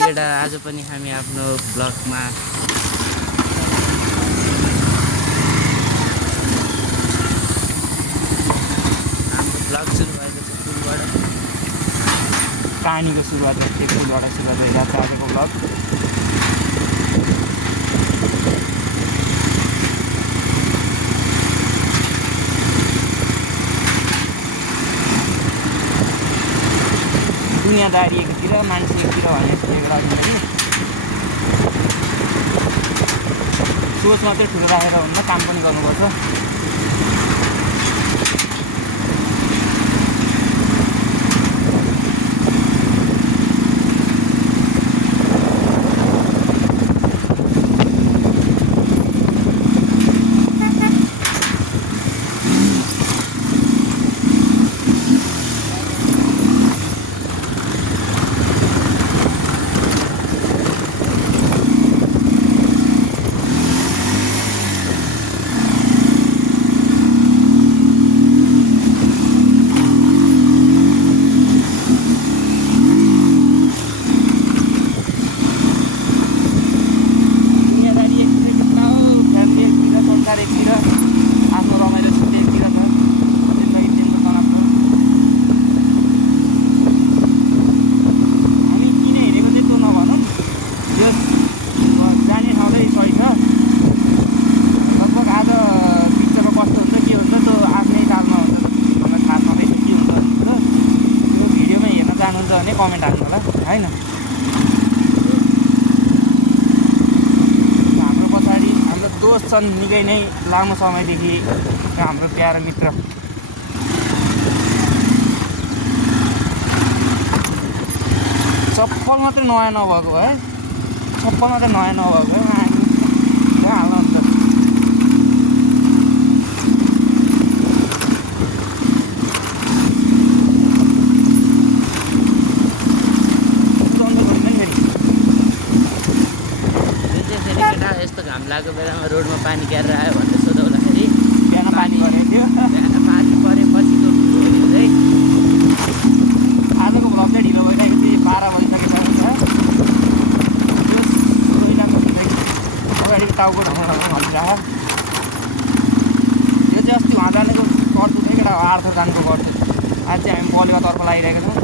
केटा आज पनि हामी आफ्नो ब्लगमा हाम्रो ब्लग सुरु भएको छ पुलबाट। कहानीको सुरुवात त्यो पुलबाट सुरुवात भइरहेको छ आजको ब्लग। दुनियाँदारी एकतिर मान्छे एकतिर भन्ने एउटा कि सोच मात्रै ठुलो राखेर हुन्न, काम पनि गर्नुपर्छ। आफ्नो रमाइलो छुट्टीतिर छ। हामी किन हिँडेको चाहिँ त्यो नभनौँ, यो जाने ठाउँ चाहिँ सही छ। लगभग आज पिक्चरमा कस्तो हुन्छ के हुन्छ त्यो आफ्नै कालमा हुन्छ, मलाई थाहा छैन के हुन्छ भनेर। त्यो भिडियोमा हेर्न चाहनुहुन्छ भने कमेन्ट हाल्नु होला होइन। दोस्त छन् निकै नै लामो समयदेखि हाम्रो प्यारो मित्र। चप्पल मात्रै नयाँ नभएको है, चप्पल मात्रै नयाँ नभएको है हाल्नु हुन्छ। यस्तो घाम लागेको बेलामा रोडमा पानी क्यारेर आयो भनेर सोधाउँदाखेरि बिहान पानी परेको थियो। बिहान पानी परेपछिको है आजको भ्लग चाहिँ ढिलो भइरहेको थियो, 12 बजिसकेको छ। अगाडिको टाउको ढाउँ भनिरहेको। यो चाहिँ अस्ति उहाँ जानेको गर्छु थियो केटा, आर्थर जानुको गर्छु। आज चाहिँ हामी बलुवातर्फ लागिरहेको छौँ।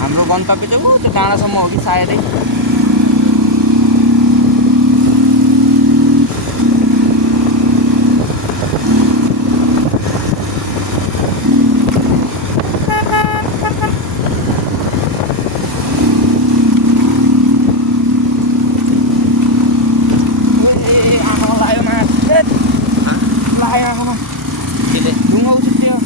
हाम्रो गन्तव्य चाहिँ त्यो डाँडासम्म हो कि सायदै। ढुङ्गा उछिट्यो।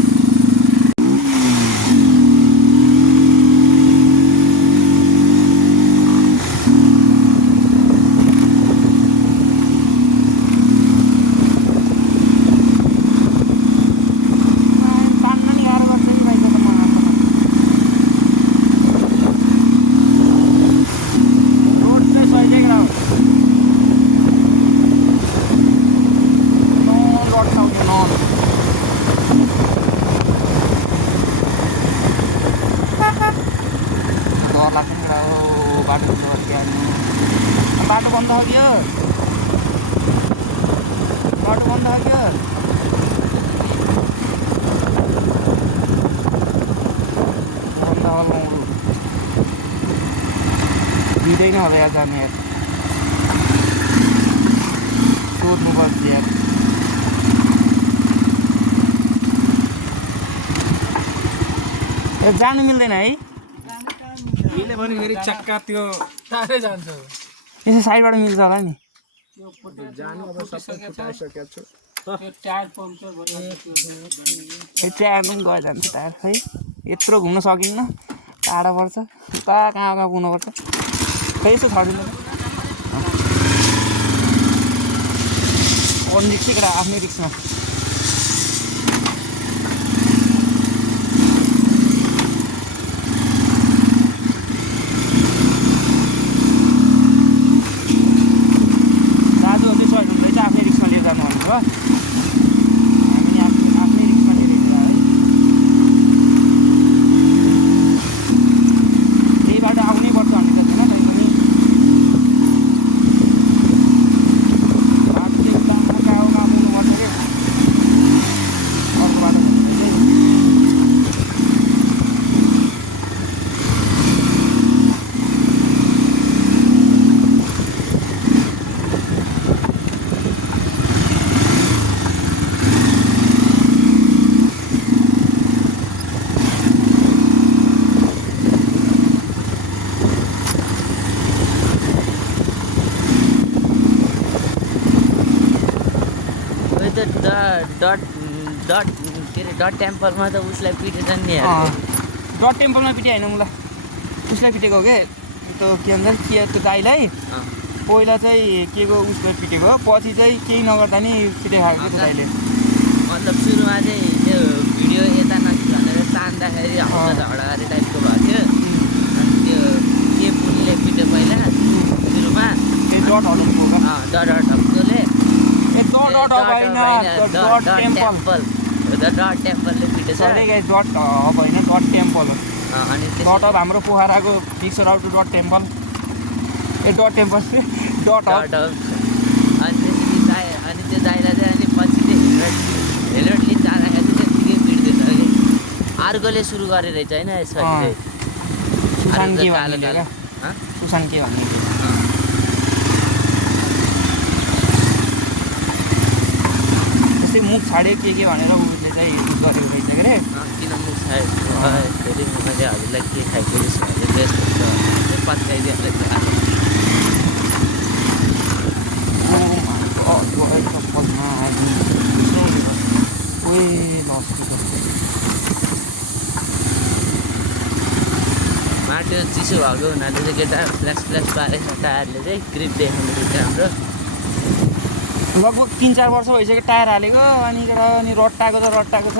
तान्न नि गाह्रो गर्छ कि बाइकको त मलाई। रोड चाहिँ सही चाहिँ हो, रोड आउँछ नन। डर लाग्छ नि एउटा बाटो बाटो बन्द हो कि बाटो बन्द हो कि बन्द हो दिँदै नै होला यार जाने यार, सोध्नुपर्छ यार। जानु मिल्दैन है, मिल्यो भने फेरि चक्का त्यो टाढै जान्छ। यसो साइडबाट मिल्छ होला नि। जानु अब सबै फुटाइसकेको छु। टायर पनि गयो जान्छ टायर है। यत्रो घुम्न सकिन्न, टाढा पर्छ, उता कहाँ कहाँ पुग्नुपर्छ। खै यसो छरिँदैन रिक्स केटा, आफ्नै रिक्समा। दाजुहरूले सहयोग हुँदैछ आफ्नै रिक्समा लिएर जानु भनेको हामी आफ्नै रिक्समा लिएर है। त्यही बाटो आउनै पर्छ भन्ने त छैन, डट डट के अरे डट टेम्पलमा त उसलाई पिटेछ नि डट टेम्पलमा पिटे होइन मलाई उसलाई पिटेको के त्यो के भन्छ के त्यो दाइलाई पहिला चाहिँ के को उसलाई पिटेको पछि चाहिँ केही नगर्दा नि पिटे खाएको त्यो दाइले मतलब सुरुमा चाहिँ त्यो भिडियो यता नजिक भनेर तान्दाखेरि हप्ता झगडा गरे टाइपको भएको थियो अनि त्यो के पुलले पिट्यो पहिला सुरुमा डट ढप्कोले डट टेम्पलले पिटेछ डट हब होइन डट टेम्पल हो अनि डट हब हाम्रो पोखराको picture out dot temple dot temple dot hub अनि त्यसरी अनि त्यो दाइलाई चाहिँ अनि पछि चाहिँ हेलमेटले जाँदाखेरि चाहिँ त्यत्तिकै पिट्दैछ कि अर्कोले सुरु गरे रहेछ होइन यसपालि सुशान्त के भन्ने सुशान्त के भन्ने त्यस्तै मुख छाड्यो के भनेर उसले चाहिँ उस गरेको रहेछ के अरे किन मुख छाड्यो फेरि मैले हजुरलाई के खाइदिएछ भने त्यस्तो पत्काइदिएर माटो चिसो भएको हुनाले चाहिँ केटा फ्ल्यास पारेछ टायरले चाहिँ ग्रिप देखाउँदै थियो हाम्रो लगभग 3-4 वर्ष भइसक्यो टायर हालेको अनि केटा अनि रट्टाको त रट्टाको छ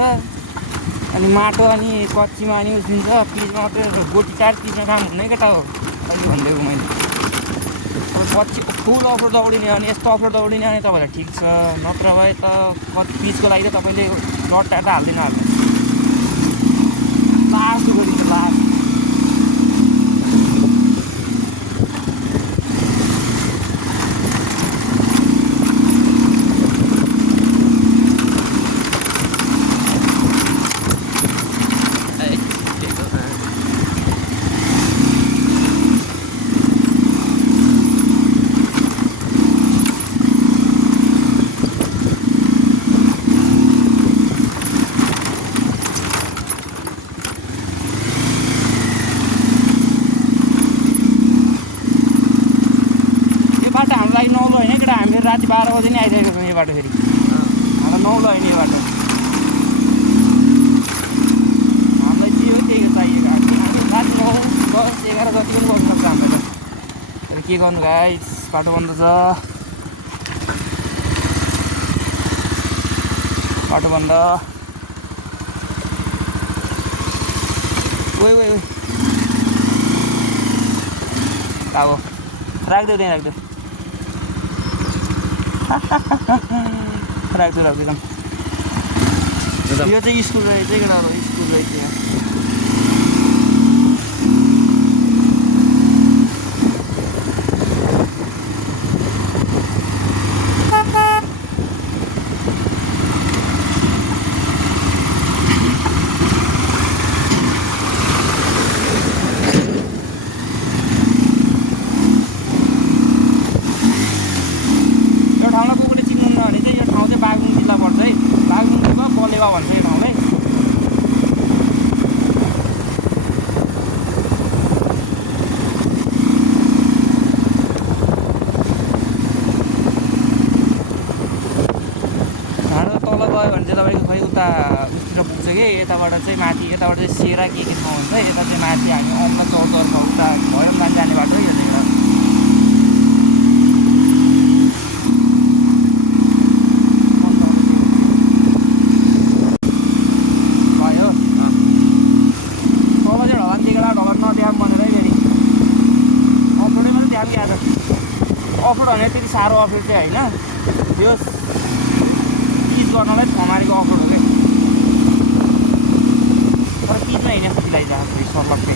अनि माटो अनि कच्चीमा अनि उसिन्छ पिचमा मात्रै गोटी टायर पिचमा काम हुने केटा हो अहिले भनिदिएको मैले अब पछि फुल अफरोड दौडिने अनि यस्तो अफरोड दौडिने अनि तपाईँलाई ठिक छ नत्र भए त कति पिचको लागि त तपाईँले रड टायर त हाल्दैन लास्ट गरिन्छ लास्ट राति 12 बजे नै आइरहेको छौँ यो बाटो फेरि हामीलाई 9 ल होइन यो बाटो हामीलाई जे हो त्यही चाहिएको राति 9, 10, 11 जति पनि गर्नु सक्छ हामीलाई त तर के गर्नु गाइस बाटो बन्द छ बाटो बन्द ओइ अब राख्देऊ त्यहीँ राख्देऊ राख्दै यो चाहिँ स्कुल रहेछ केटा अब स्कुल रहेछ यहाँ भन्छ यो ठाउँलाई झाडो तल गयो भने चाहिँ तपाईँको खै उता उतिर पुग्छ कि यताबाट चाहिँ माथि यताबाट चाहिँ सेरा के ठाउँ हुन्छ यता चाहिँ माथि हामी अम्मा चौतर्फ उता भैरमगान जाने बाटो यो चाहिँ अफरोड भने त्यति साह्रो अफरोड चाहिँ होइन यो पिच गर्नलाई हमारेको अफरोड हो क्या तर पिचमा हिँड्ने खुसी लागिरहेको सर्लक्कै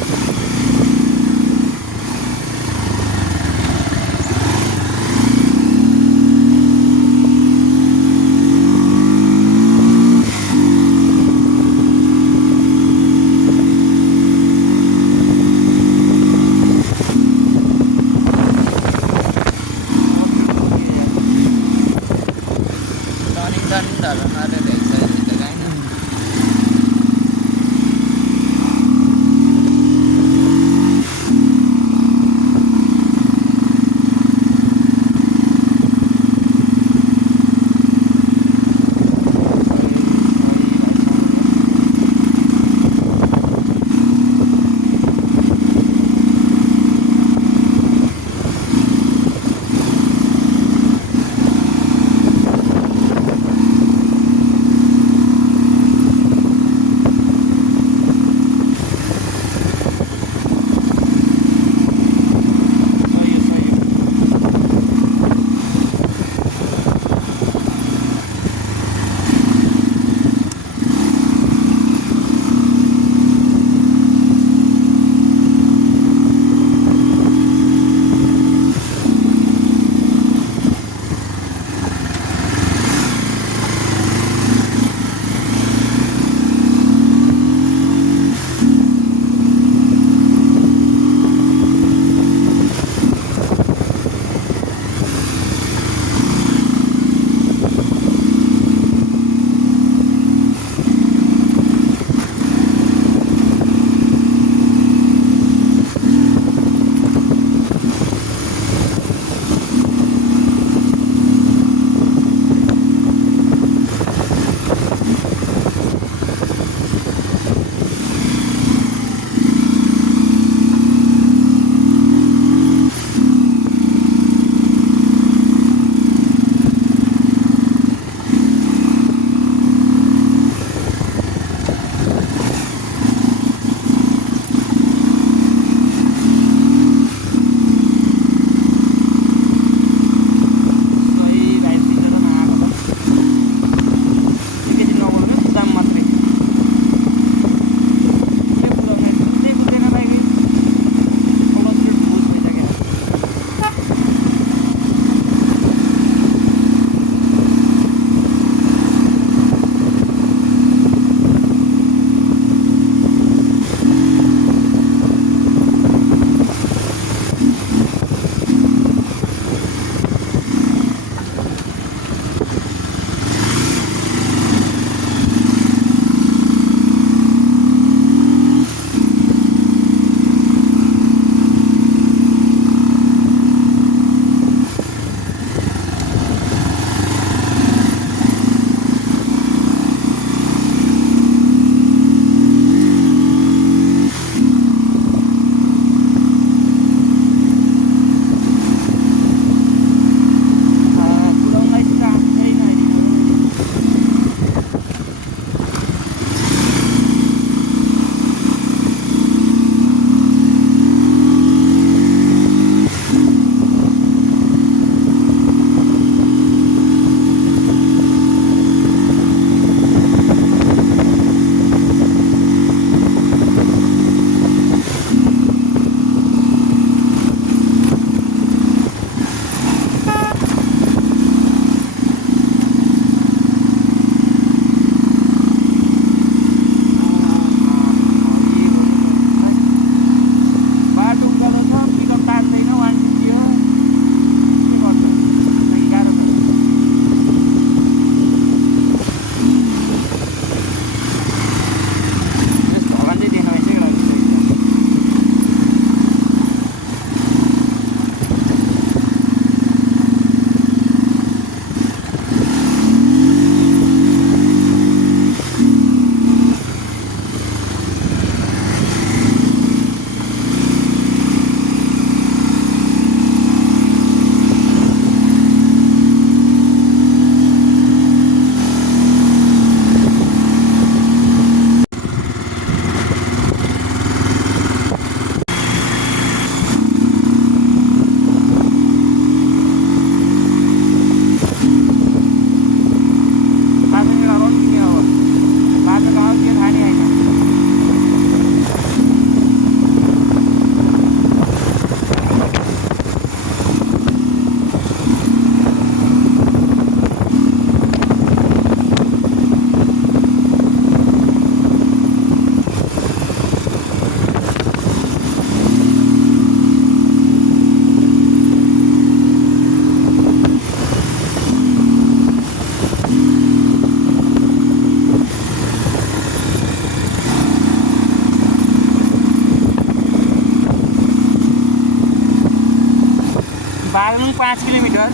बागलुङ 5 किलोमिटर।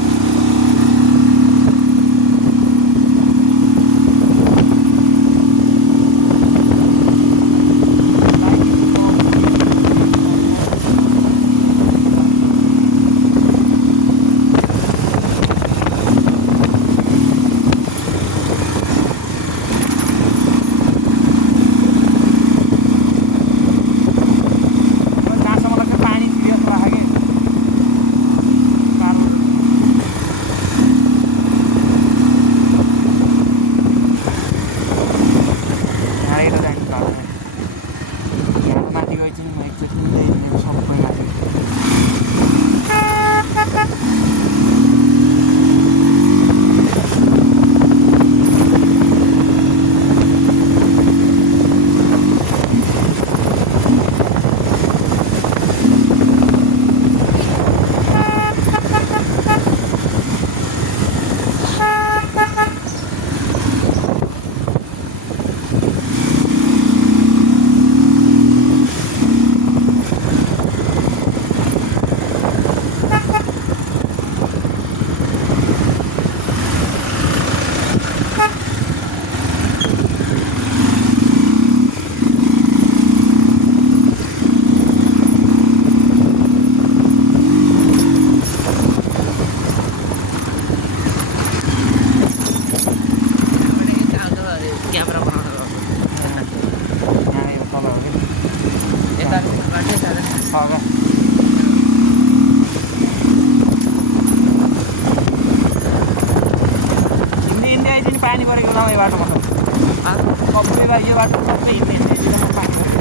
क्यामेरा बनाउन गएको यहाँ यो तल हो कि यता बाटै जाँदा हगा हिँड्दै आइदिने पानी परेको बेलामा यो बाटोमा त सबै यो बाटो सबै हिँड्दै बेलामा पानी परेको।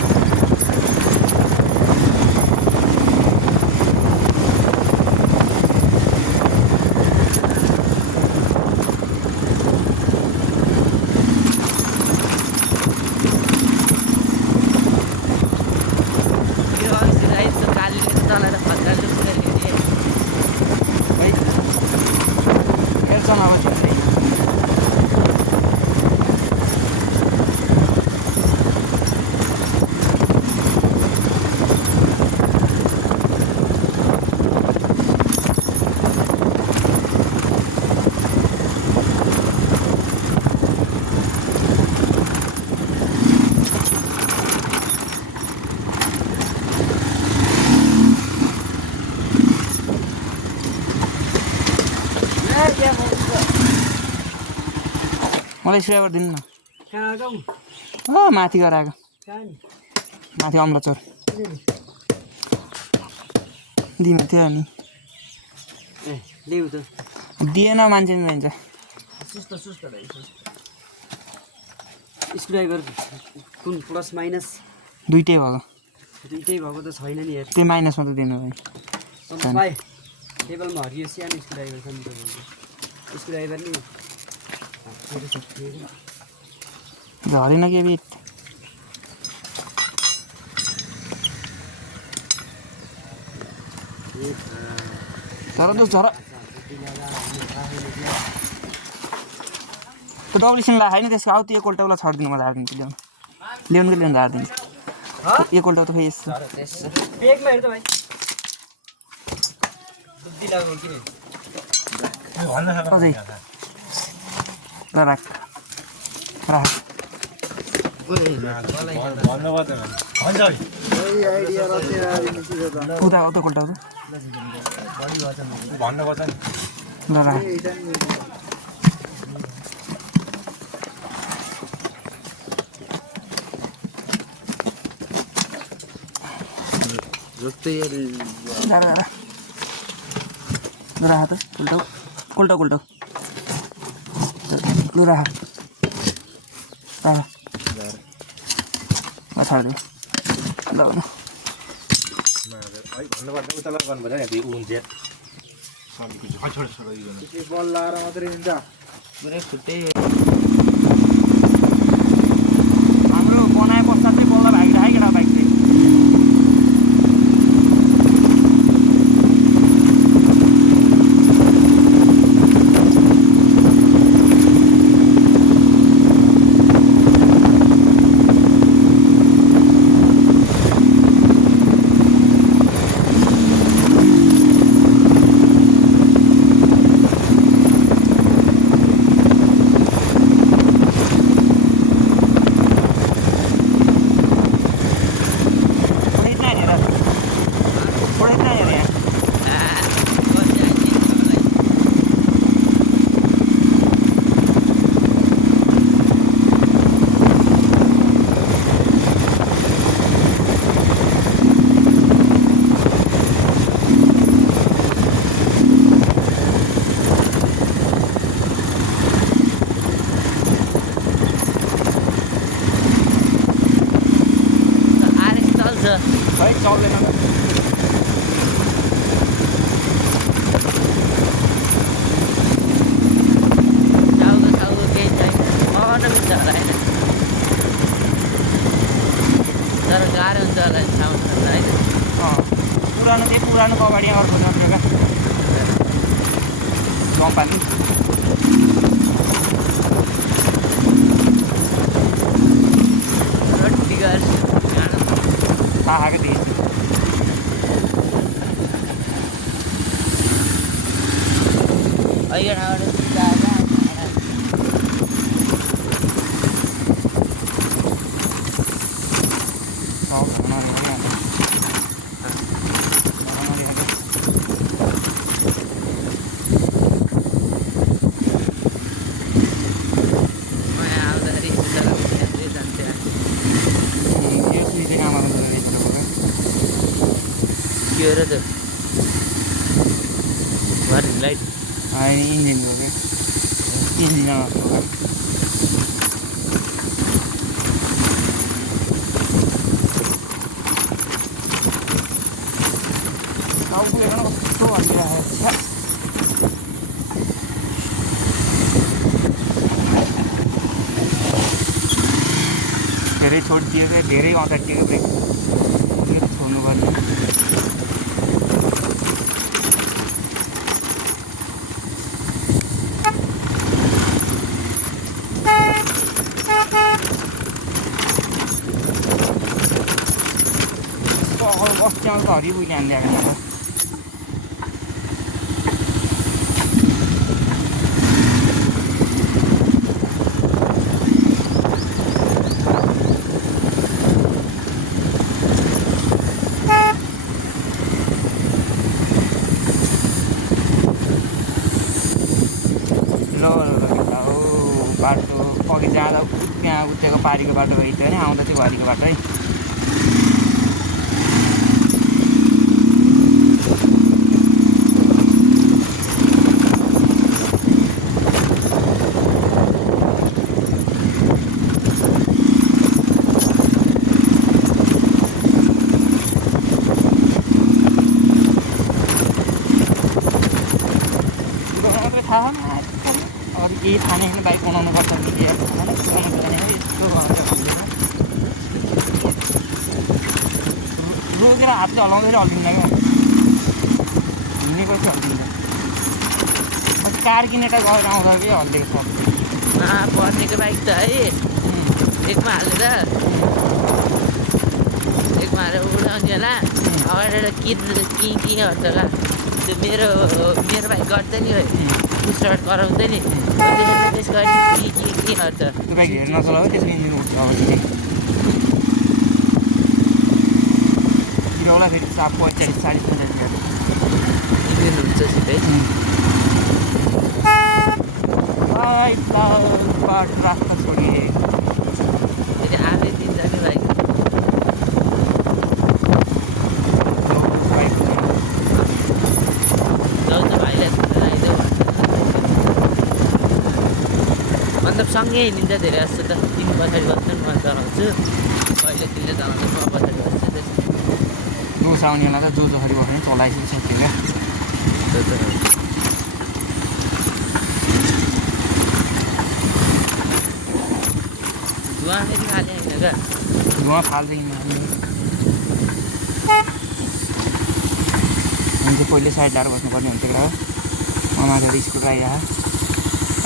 मलाई स्क्राइबर दिनु न। कहाँ जाउँ? माथि गराएको कहाँ नि? माथि अम्लचोर दिनु थियो नि। ए ल्याउ त। दिएन मान्छे नि रहन्छ। सुस्त रहेछ। स्क्रुड्राइभर कुन प्लस माइनस? दुइटै भएको। दुइटै भएको त छैन नि यार। त्यही माइनसमा त दिनु भाइ। सन्तोष भाइ टेबलमा हरियो सानो स्क्रुड्राइभर छ नि तपाईँको। स्क्रुड्राइभर नि झरेन के बिट झर त झर त्यो डब्लिसन ला होइन त्यसको आउ त्यो कोल्टाउला छरिदिनु म झारिदिन्छु ल्याउनु कि ल्याउनु झारिदिन्छु यो कोल्टाउ त खै यसो बेगमा हेर त भाइ बुद्धि लाग्यो कि अझै ल राख राख उता उता कोल्टाउ त ल राख राख त कोल्टाउ कोल्टाउ कोल्टाउ लु राख राख छाडिदिउँ ल बल लाएर मात्रै हुन्छ पुरै खुट्टै हाम्रो बनाए पश्चात चाहिँ बल्ल भागिरहेको केटा बाइक चाहिँ चल्दैन टाउको केही छैन मगाउन मिल्छ होला होइन तर गाह्रो हुन्छ होला नि ठाउँ होइन पुरानो कबाडी अर्को जग्गा गम्पाली रड्डी गर्छ पाहाको देश अहिले ठाउँबाट सिधा के हो र त्यो वार्निङ लाइट इन्जिनको क्या इन्जिनमा टाउको हेर्न कस्तो भनिरहेको धेरै छोडिदियो क्या धेरै अताटियो ब्रेक छोड्नुपर्ने बस्तीमा त हरिबुली हानिदिएको बाटो अघि जाँदा त्यहाँ उत्तेको पारीको बाटो रहेछ होइन आउँदा चाहिँ घरीको बाटो है थाहा अरू केही थाहा नै होइन बाइक बनाउनु पर्छ भने के रोकेर हात चाहिँ हल्लाउँदै हल्लिँदैन क्या हिँडेको चाहिँ हल्लिन्छ कार किनेर गएर आउँदा के हल्लिएको छ पर्नेको बाइक त है एकमा हालेर एकमा हालेर उडाउने होला अगाडि कि गर्छ होला त्यो मेरो बाइक गर्छ नि स्टार्ट गराउँछ नि त्यसको के गर्छ त्यो बाइक हेर्न नचला हो त्यसको इन्जिन उठ्छ हिरोलाई फेरि 45-40-50 इन्जिन हुन्छ सिधै रास्ता छोडिए फेरि आफै दिन्छ नि बाइक मतलब सँगै हिँडिन्छ धेरै जस्तो त तिमी पछाडि बस्छ म चलाउँछु अहिले तिमीले चलाउँछ म पछाडि बस्छु त्यसो जोस आउनेलाई त जो जसरी बस्ने चलाइसक्यो क्या धुवा फेरि खाले होइन क्या धुवा फाल्छ हुन्छ पहिले साइड लाएर बस्नुपर्ने हुन्छ क्या हो माथि स्कुल आइरह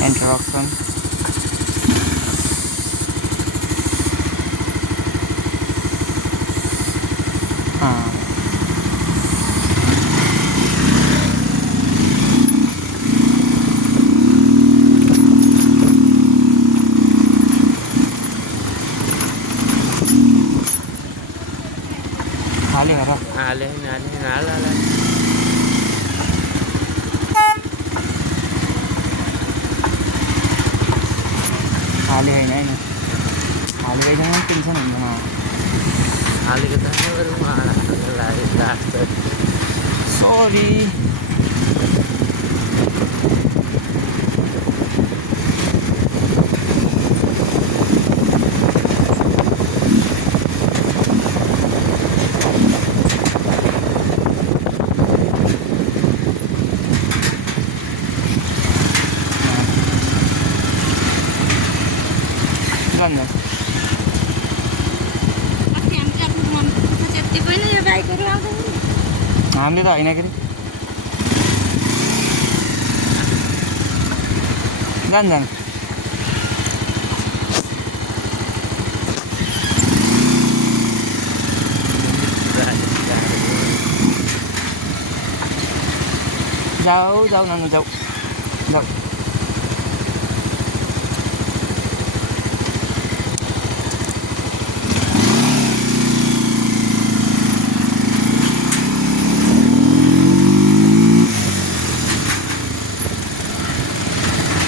इन्ट्रोडक्सन हाल्यो हेर हाले हाल हाल्यो होइन हालिरहेको टेन्सन हुँदैन हालेको त लाग्यो सरी हामीले त होइन के अरे जान जान जाऊ जाऊ नानु जाऊ जाऊ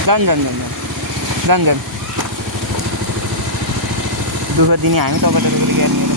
जान जान जान जान जान दुःख दिने हामी तपाईँलाई ग्यारेन्टी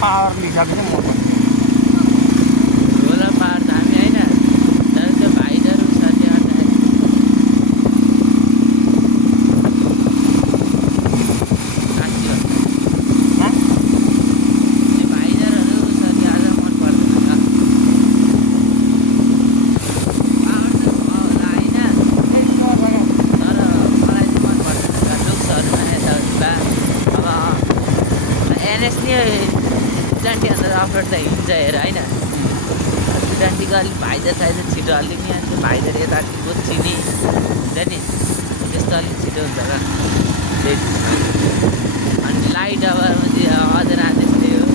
पावरले हिसाबले चाहिँ म झोला पार त हामी होइन तर त्यो भाइजहरू छ त्यो अन्त साँच्ची हो त्यो भाइजरहरू छ त्यो अझ मन पर्दैन त पावर त भयो होला होइन तर मलाई चाहिँ मन पर्दैन लुक्सहरूमा यताउता अब एनएस नि डान्टी अन्त अफरोड त हिँड्छ हेर होइन डान्टीको अलिक भाइजर साइजर छिटो अलिक नि अन्त भाइजर यता चिनी हुन्छ नि त्यस्तो अलिक छिटो हुन्छ र अनि लाइट अब अझ त्यस्तै हो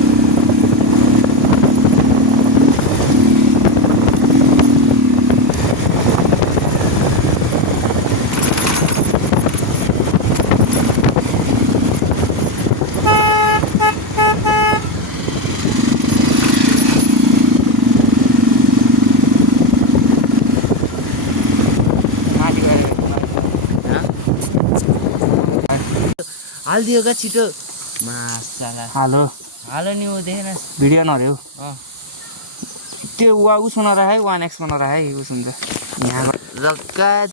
हालिदियो क्या छिटो मासला हालो हालो नि ऊ देखेन भिडियो नऱ्यो अँ त्यो उसमा नराखे 1x मा नराखे उस हुन्छ यहाँ रक्का